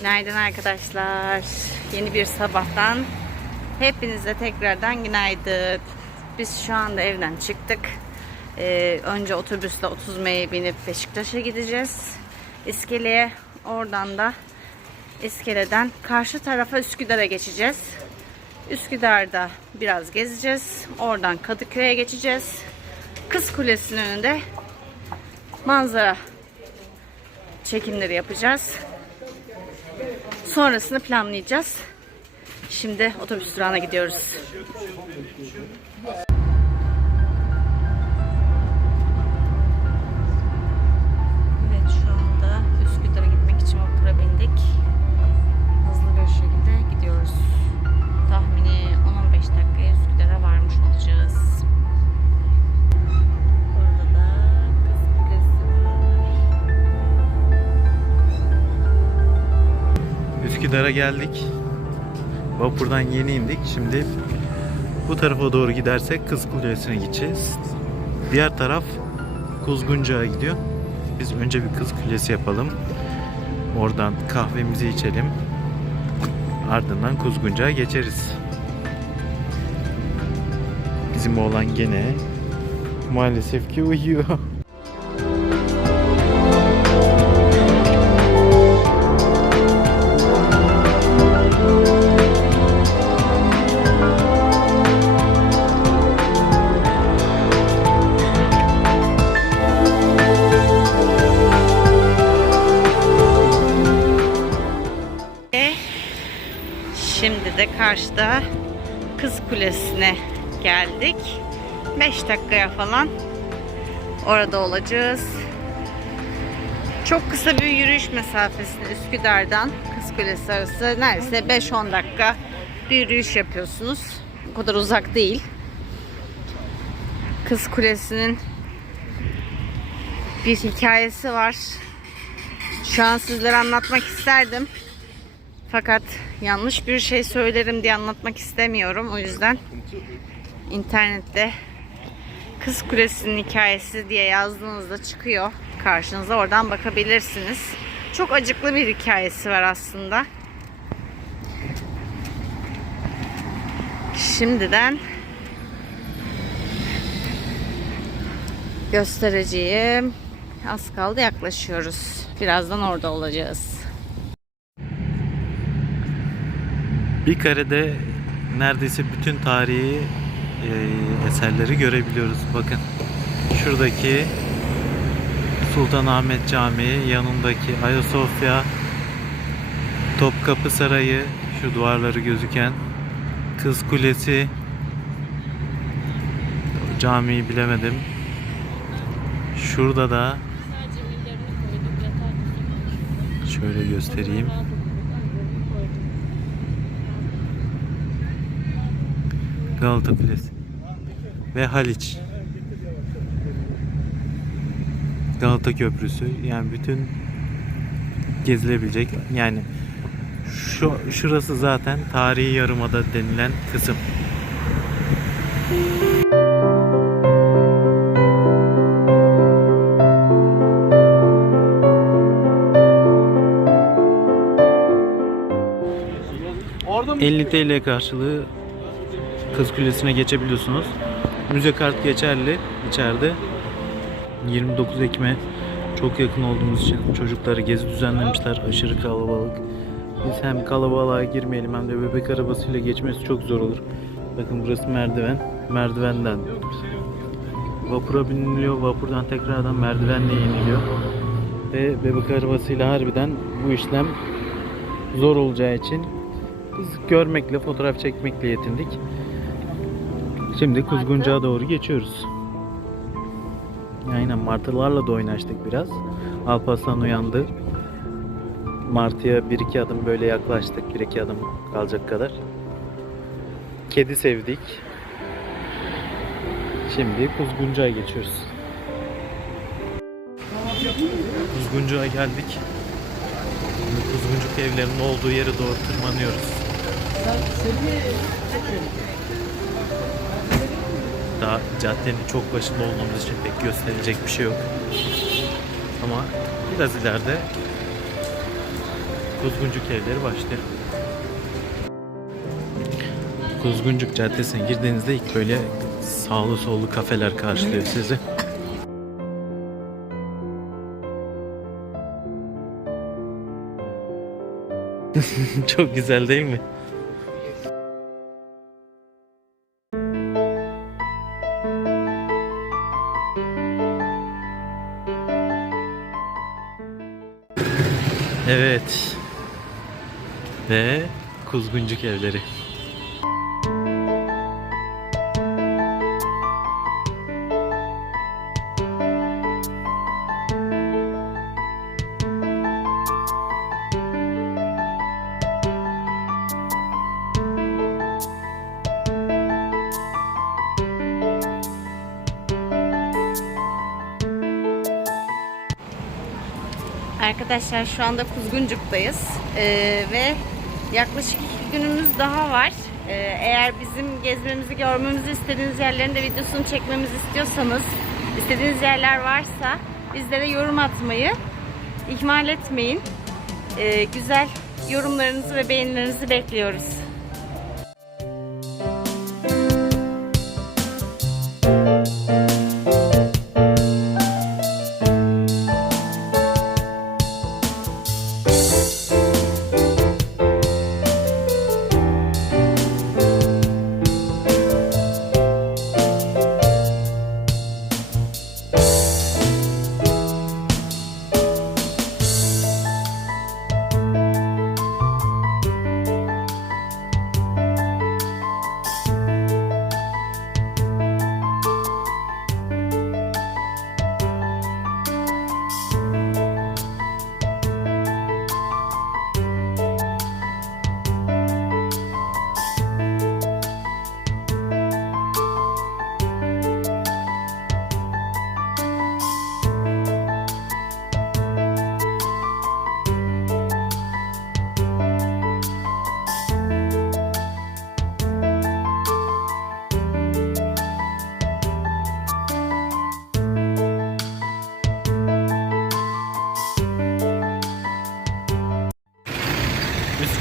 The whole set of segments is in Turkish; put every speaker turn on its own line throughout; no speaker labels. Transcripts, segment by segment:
Günaydın arkadaşlar. Yeni bir sabahtan hepinize tekrardan günaydın. Biz şu anda evden çıktık. Ee, önce otobüsle 30 M'ye binip Beşiktaş'a gideceğiz. İskeleye oradan da İskele'den karşı tarafa Üsküdar'a geçeceğiz. Üsküdar'da biraz gezeceğiz. Oradan Kadıköy'e geçeceğiz. Kız Kulesi'nin önünde manzara çekimleri yapacağız. Sonrasını planlayacağız. Şimdi otobüs durağına gidiyoruz. Üsküdar'a
geldik. Vapurdan yeni indik. Şimdi bu tarafa doğru gidersek Kız Kulesi'ne gideceğiz. Diğer taraf Kuzguncu'ya gidiyor. Biz önce bir Kız Kulesi yapalım. Oradan kahvemizi içelim. Ardından Kuzguncu'ya geçeriz. Bizim oğlan gene maalesef ki uyuyor.
Şimdi de karşıda Kız Kulesi'ne geldik. 5 dakikaya falan orada olacağız. Çok kısa bir yürüyüş mesafesinde Üsküdar'dan Kız Kulesi arası neredeyse 5-10 dakika bir yürüyüş yapıyorsunuz. O kadar uzak değil. Kız Kulesi'nin bir hikayesi var. Şu an sizlere anlatmak isterdim. Fakat yanlış bir şey söylerim diye anlatmak istemiyorum. O yüzden internette Kız Kulesi'nin hikayesi diye yazdığınızda çıkıyor karşınıza. Oradan bakabilirsiniz. Çok acıklı bir hikayesi var aslında. Şimdiden göstereceğim. Az kaldı yaklaşıyoruz. Birazdan orada olacağız.
Bir karede neredeyse bütün tarihi e, eserleri görebiliyoruz. Bakın şuradaki Sultanahmet Camii, yanındaki Ayasofya, Topkapı Sarayı, şu duvarları gözüken Kız Kulesi, camiyi bilemedim. Şurada da şöyle göstereyim. Galata Kulesi ve Haliç. Galata Köprüsü yani bütün gezilebilecek yani şu şurası zaten tarihi yarımada denilen kısım.
Orada mı?
50 TL karşılığı Kız Kulesi'ne geçebiliyorsunuz. Müze kart geçerli içeride. 29 Ekim'e çok yakın olduğumuz için çocukları gezi düzenlemişler. Aşırı kalabalık. Biz hem kalabalığa girmeyelim hem de bebek arabasıyla geçmesi çok zor olur. Bakın burası merdiven. Merdivenden vapura biniliyor. Vapurdan tekrardan merdivenle iniliyor. Ve bebek arabasıyla harbiden bu işlem zor olacağı için biz görmekle, fotoğraf çekmekle yetindik. Şimdi Kuzguncuğa doğru geçiyoruz. Aynen martılarla da oynaştık biraz. Alparslan uyandı. Martıya bir iki adım böyle yaklaştık. Bir iki adım kalacak kadar. Kedi sevdik. Şimdi Kuzguncuğa geçiyoruz. Kuzguncuğa geldik. Kuzguncuk evlerinin olduğu yere doğru tırmanıyoruz. Daha caddenin çok başında olmamız için pek gösterilecek bir şey yok. Ama biraz ileride Kuzguncuk evleri başlıyor. Kuzguncuk Caddesi'ne girdiğinizde ilk böyle sağlı sollu kafeler karşılıyor sizi. Çok güzel değil mi? Ve Kuzguncuk evleri.
Arkadaşlar şu anda Kuzguncuk'tayız Ee, ve yaklaşık iki günümüz daha var. Ee, eğer bizim gezmemizi, görmemizi istediğiniz yerlerin de videosunu çekmemizi istiyorsanız, istediğiniz yerler varsa bizlere yorum atmayı ihmal etmeyin. Ee, güzel yorumlarınızı ve beğenilerinizi bekliyoruz.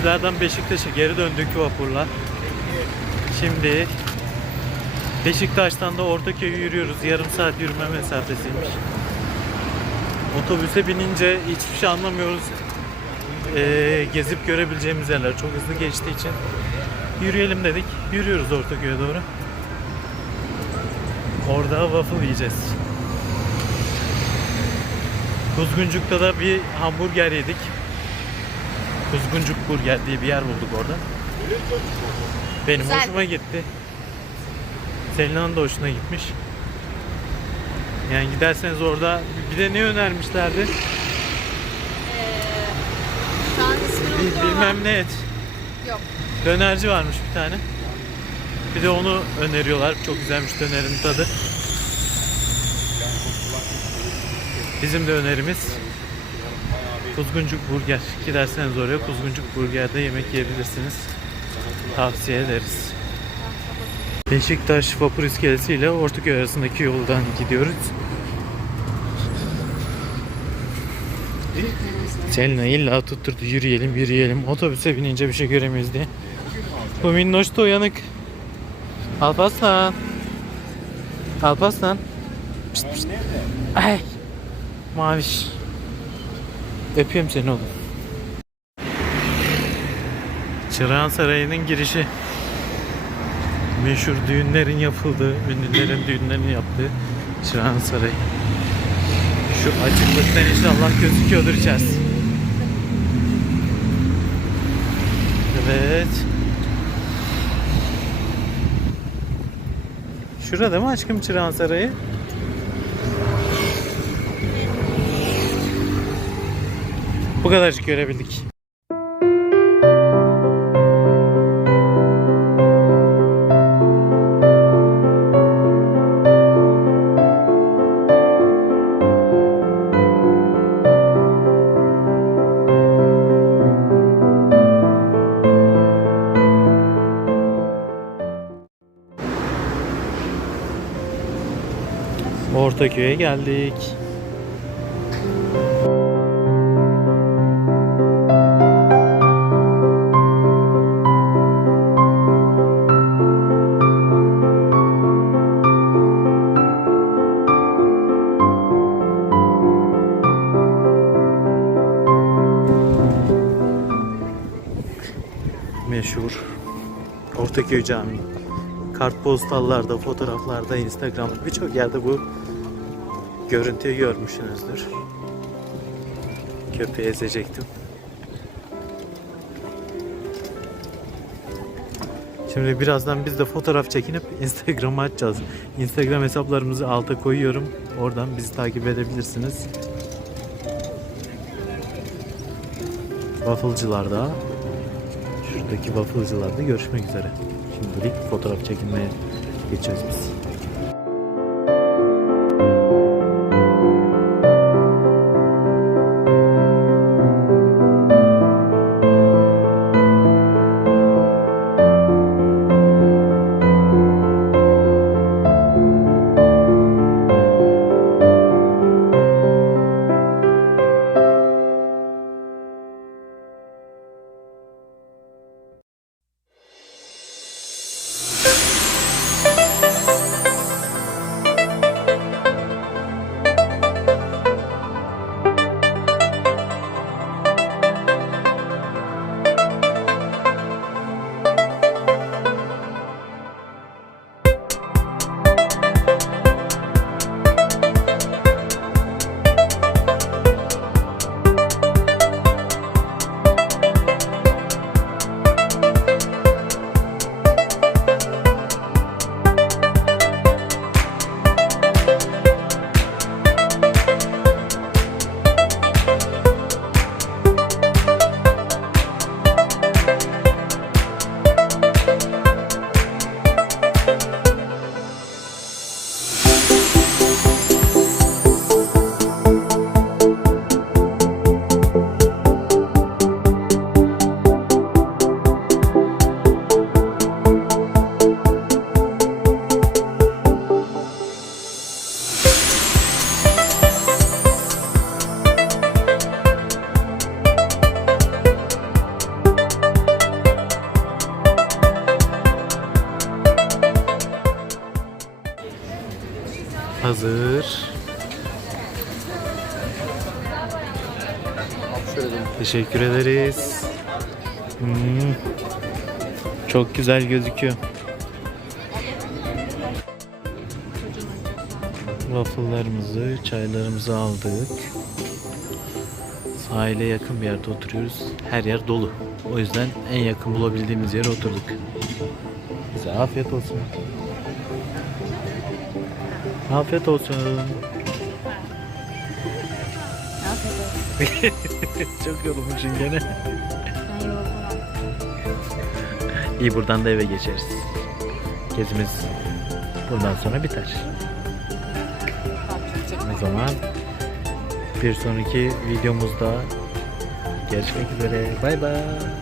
Üsküdar'dan Beşiktaş'a geri döndük vapurla. Şimdi Beşiktaş'tan da Ortaköy'e yürüyoruz. Yarım saat yürüme mesafesiymiş. Otobüse binince hiçbir şey anlamıyoruz. Ee, gezip görebileceğimiz yerler çok hızlı geçtiği için yürüyelim dedik. Yürüyoruz Ortaköy'e doğru. Orada waffle yiyeceğiz. Kuzguncuk'ta da bir hamburger yedik. Kuzguncuk Burger diye bir yer bulduk orada. Benim
Güzel.
hoşuma gitti. Selina'nın da hoşuna gitmiş. Yani giderseniz orada bir de ne önermişlerdi?
Şu an ismini
Bil- bilmem ne et.
Yok.
Dönerci varmış bir tane. Bir de onu öneriyorlar. Çok güzelmiş dönerin tadı. Bizim de önerimiz Kuzguncuk Burger. Giderseniz oraya Kuzguncuk Burger'de yemek yiyebilirsiniz. Tavsiye ederiz. Beşiktaş Vapur İskelesi ile Ortaköy arasındaki yoldan gidiyoruz. Selina illa tutturdu yürüyelim yürüyelim. Otobüse binince bir şey göremeyiz diye. Bu minnoş da uyanık. Alparslan. Alparslan. Pişt, pişt. Ay. Maviş. Öpüyorum seni oğlum. Çırağan Sarayı'nın girişi. Meşhur düğünlerin yapıldığı, ünlülerin düğünlerini yaptığı Çırağan Sarayı. Şu açıklıktan inşallah gözüküyordur içerisi. Evet. Şurada mı aşkım Çırağan Sarayı? Bu kadarcık görebildik. Ortaköy'e geldik. Meşhur Ortaköy Camii. Kartpostallarda, fotoğraflarda, Instagram'da birçok yerde bu görüntüyü görmüşsünüzdür. Köpeği ezecektim. Şimdi birazdan biz de fotoğraf çekinip Instagram'a atacağız. Instagram hesaplarımızı alta koyuyorum. Oradan bizi takip edebilirsiniz. Waffle'cılarda şuradaki waffle'cılarda görüşmek üzere. Şimdilik fotoğraf çekinmeye geçeceğiz biz. Teşekkür ederiz. Hmm. Çok güzel gözüküyor. Waffle'larımızı, çaylarımızı aldık. Sahile yakın bir yerde oturuyoruz. Her yer dolu. O yüzden en yakın bulabildiğimiz yere oturduk. Bize afiyet olsun. Afiyet olsun. Çok yorulmuşsun gene. İyi buradan da eve geçeriz. Gezimiz bundan sonra biter. O zaman bir sonraki videomuzda görüşmek üzere. Bay bay.